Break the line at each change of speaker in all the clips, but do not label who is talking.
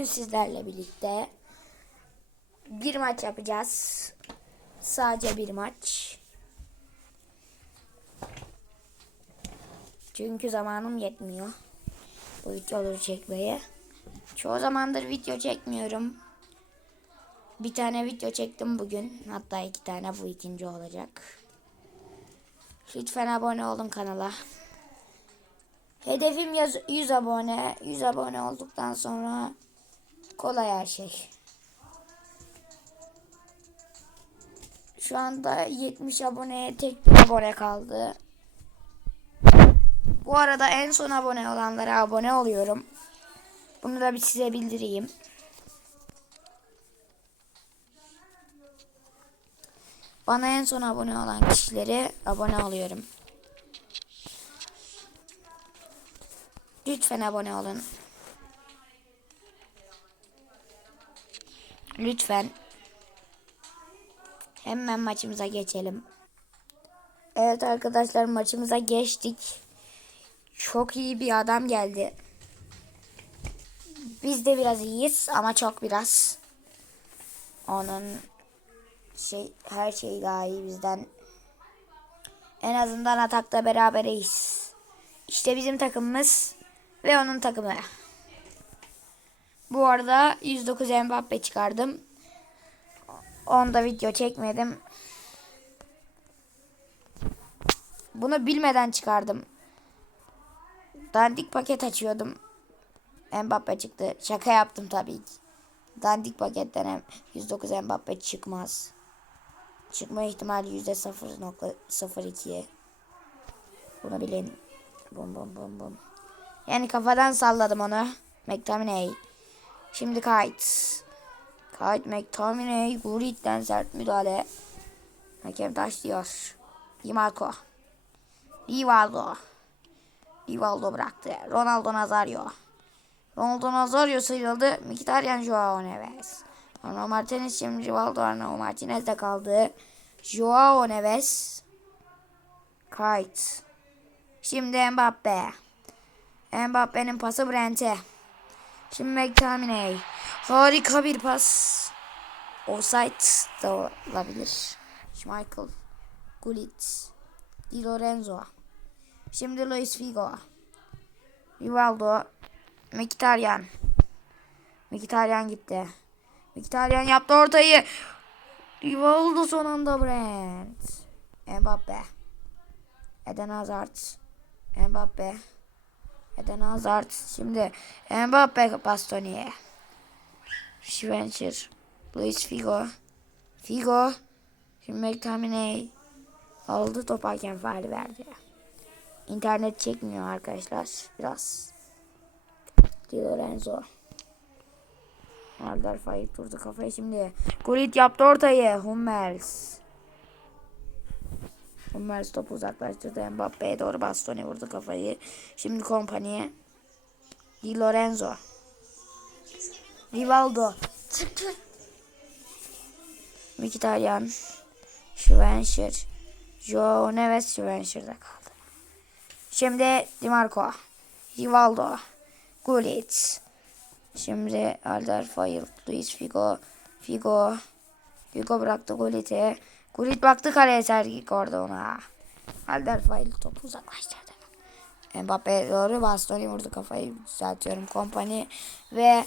Bugün sizlerle birlikte bir maç yapacağız. Sadece bir maç. Çünkü zamanım yetmiyor bu videoları çekmeye. Çoğu zamandır video çekmiyorum. Bir tane video çektim bugün. Hatta iki tane bu ikinci olacak. Lütfen abone olun kanala. Hedefim yaz- 100 abone. 100 abone olduktan sonra kolay her şey. Şu anda 70 aboneye tek bir abone kaldı. Bu arada en son abone olanlara abone oluyorum. Bunu da bir size bildireyim. Bana en son abone olan kişileri abone oluyorum. Lütfen abone olun. Lütfen. Hemen maçımıza geçelim. Evet arkadaşlar maçımıza geçtik. Çok iyi bir adam geldi. Biz de biraz iyiyiz ama çok biraz. Onun şey her şey daha iyi bizden. En azından atakta beraberiz. İşte bizim takımımız ve onun takımı. Bu arada 109 Mbappe çıkardım. Onda video çekmedim. Bunu bilmeden çıkardım. Dandik paket açıyordum. Mbappe çıktı. Şaka yaptım tabii ki. Dandik paketten hem 109 Mbappe çıkmaz. Çıkma ihtimali %0.02. Bunu bilin. Bum bum bum bum. Yani kafadan salladım onu. McTominay. Şimdi Kite. Kite McTominay. Gulit'ten sert müdahale. Hakem taşlıyor. Di Marco. Rivaldo. Rivaldo bıraktı. Ronaldo Nazario. Ronaldo Nazario sıyrıldı. Mkhitaryan Joao Neves. Arno Martinez şimdi Rivaldo Arno Martinez de kaldı. Joao Neves. Kite. Şimdi Mbappe. Mbappe'nin pası Brent'e. Şimdi McTominay. Harika bir pas. Offside da olabilir. Schmeichel. Gullit. Di Lorenzo. Şimdi Luis Figo. Rivaldo. Mkhitaryan. Mkhitaryan gitti. Mkhitaryan yaptı ortayı. Rivaldo son anda Brent. Mbappe. Eden Hazard. Mbappe. Eden Hazard. Şimdi Mbappe Bastoni'ye. Schwencher. Luis Figo. Figo. Şimdi McTominay. Aldı top hakem verdi. İnternet çekmiyor arkadaşlar. Biraz. Di Lorenzo. Alder Faik durdu kafayı şimdi. Gullit yaptı ortayı. Hummels. Hummels topu uzaklaştırdı. Mbappe'ye doğru Bastoni vurdu kafayı. Şimdi kompaniye. Di Lorenzo. Rivaldo. Çık çık. Mkhitaryan. Schwencher. Joao Neves Schwencher'da kaldı. Şimdi Di Marco. Rivaldo. Gullit. Şimdi Alder Fayıl. Luis Figo. Figo. Figo bıraktı Gullit'e. Gullit baktı kaleye Sergi orada ona. Alder Fayıl topu uzaklaştırdı. Mbappe doğru Bastoni vurdu kafayı düzeltiyorum kompani ve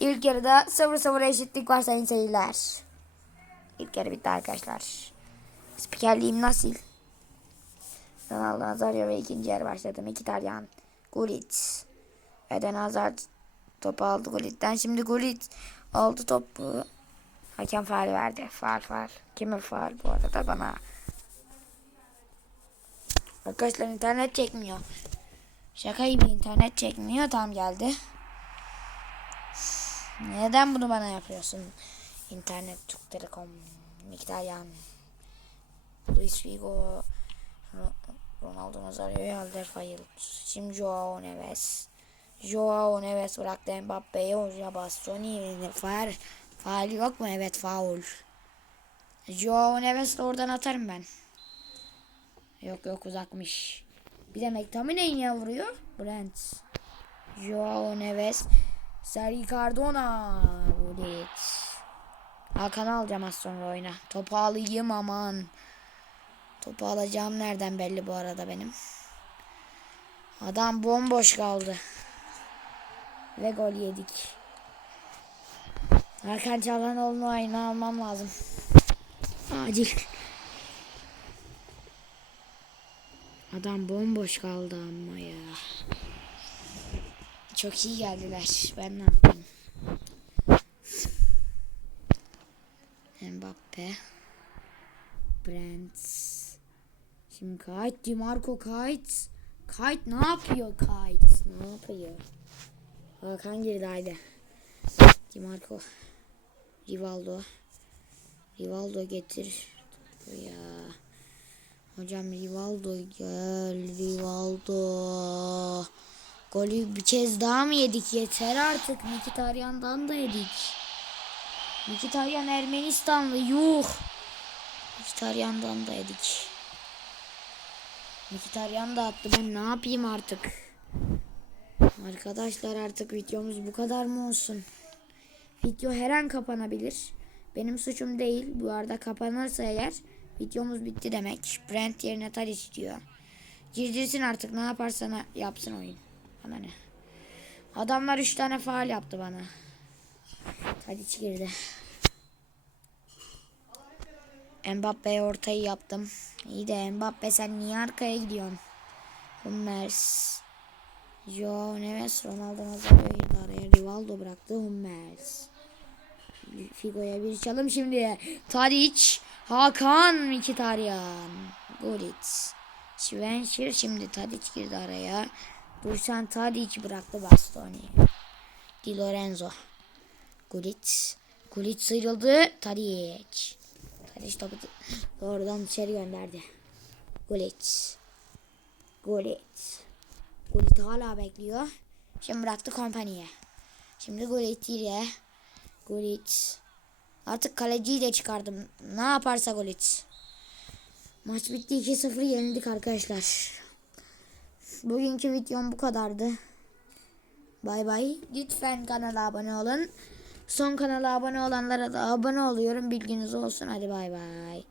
ilk yarıda 0-0 eşitlik var sayın seyirciler. İlk yarı bitti arkadaşlar. Spikerliğim nasıl? Ronaldo Nazario ve ikinci yarı başladı. Mkhitaryan, Gullit, Eden Hazard topu aldı Gullit'ten. Şimdi Gullit aldı topu. Hakem faal verdi. Faal faal. Kime faal bu arada bana. Arkadaşlar internet çekmiyor. Şaka gibi internet çekmiyor. Tam geldi. Neden bunu bana yapıyorsun? İnternet Türk Telekom Miktaryan Luis Figo Ro- Ronaldo Nazario Alder Fayıl Şimdi Joao Neves Joao Neves bıraktı Mbappe'ye Hoca Bastoni Faal Faal yok mu? Evet faul Joao Neves de oradan atarım ben Yok yok uzakmış Bir de McTominay niye vuruyor? Brent Joao Neves Sergi Cardona. Gullit. Hakan'ı alacağım az sonra oyuna. Topu alayım aman. Topu alacağım nereden belli bu arada benim. Adam bomboş kaldı. Ve gol yedik. Hakan Çalhanoğlu'nu oyuna almam lazım. Acil. Adam bomboş kaldı ama ya. Çok iyi geldiler. Ben ne yapayım? Mbappe. Brent. Şimdi Kayt. Dimarco Kayt. Kayt ne yapıyor Kayt? Ne yapıyor? Hakan girdi haydi. Dimarco. Rivaldo. Rivaldo getir. Ya. Hocam Rivaldo gel. Rivaldo. Golü bir kez daha mı yedik? Yeter artık. Mkhitaryan'dan da yedik. Mkhitaryan Ermenistanlı. Yuh. Mkhitaryan'dan da yedik. Mkhitaryan da attı. Ben ne yapayım artık? Arkadaşlar artık videomuz bu kadar mı olsun? Video her an kapanabilir. Benim suçum değil. Bu arada kapanırsa eğer videomuz bitti demek. Brent yerine Tadic diyor. Girdirsin artık ne yaparsan yapsın oyun. Bana ne? Adamlar 3 tane faal yaptı bana. Tadic girdi. Mbappe'ye ortayı yaptım. İyi de Mbappe sen niye arkaya gidiyorsun? Hummels. Yo Neves Ronaldo Nazario araya. Rivaldo bıraktı Hummels. Figo'ya bir çalım şimdi. Tadic. Hakan Mkhitaryan. Gullit. Schwencher şimdi Tadic girdi araya. Dursan Tadic bıraktı Bastoni. Di Lorenzo. Gullit. Gullit sıyrıldı. Tadic. Tadic topu doğrudan dışarı gönderdi. Gullit. Gullit. Gullit hala bekliyor. Şimdi bıraktı kompaniye. Şimdi Gullit ile. Gullit. Artık kaleciyi de çıkardım. Ne yaparsa Gullit. Maç bitti 2-0 yenildik arkadaşlar. Bugünkü videom bu kadardı. Bay bay. Lütfen kanala abone olun. Son kanala abone olanlara da abone oluyorum. Bilginiz olsun. Hadi bay bay.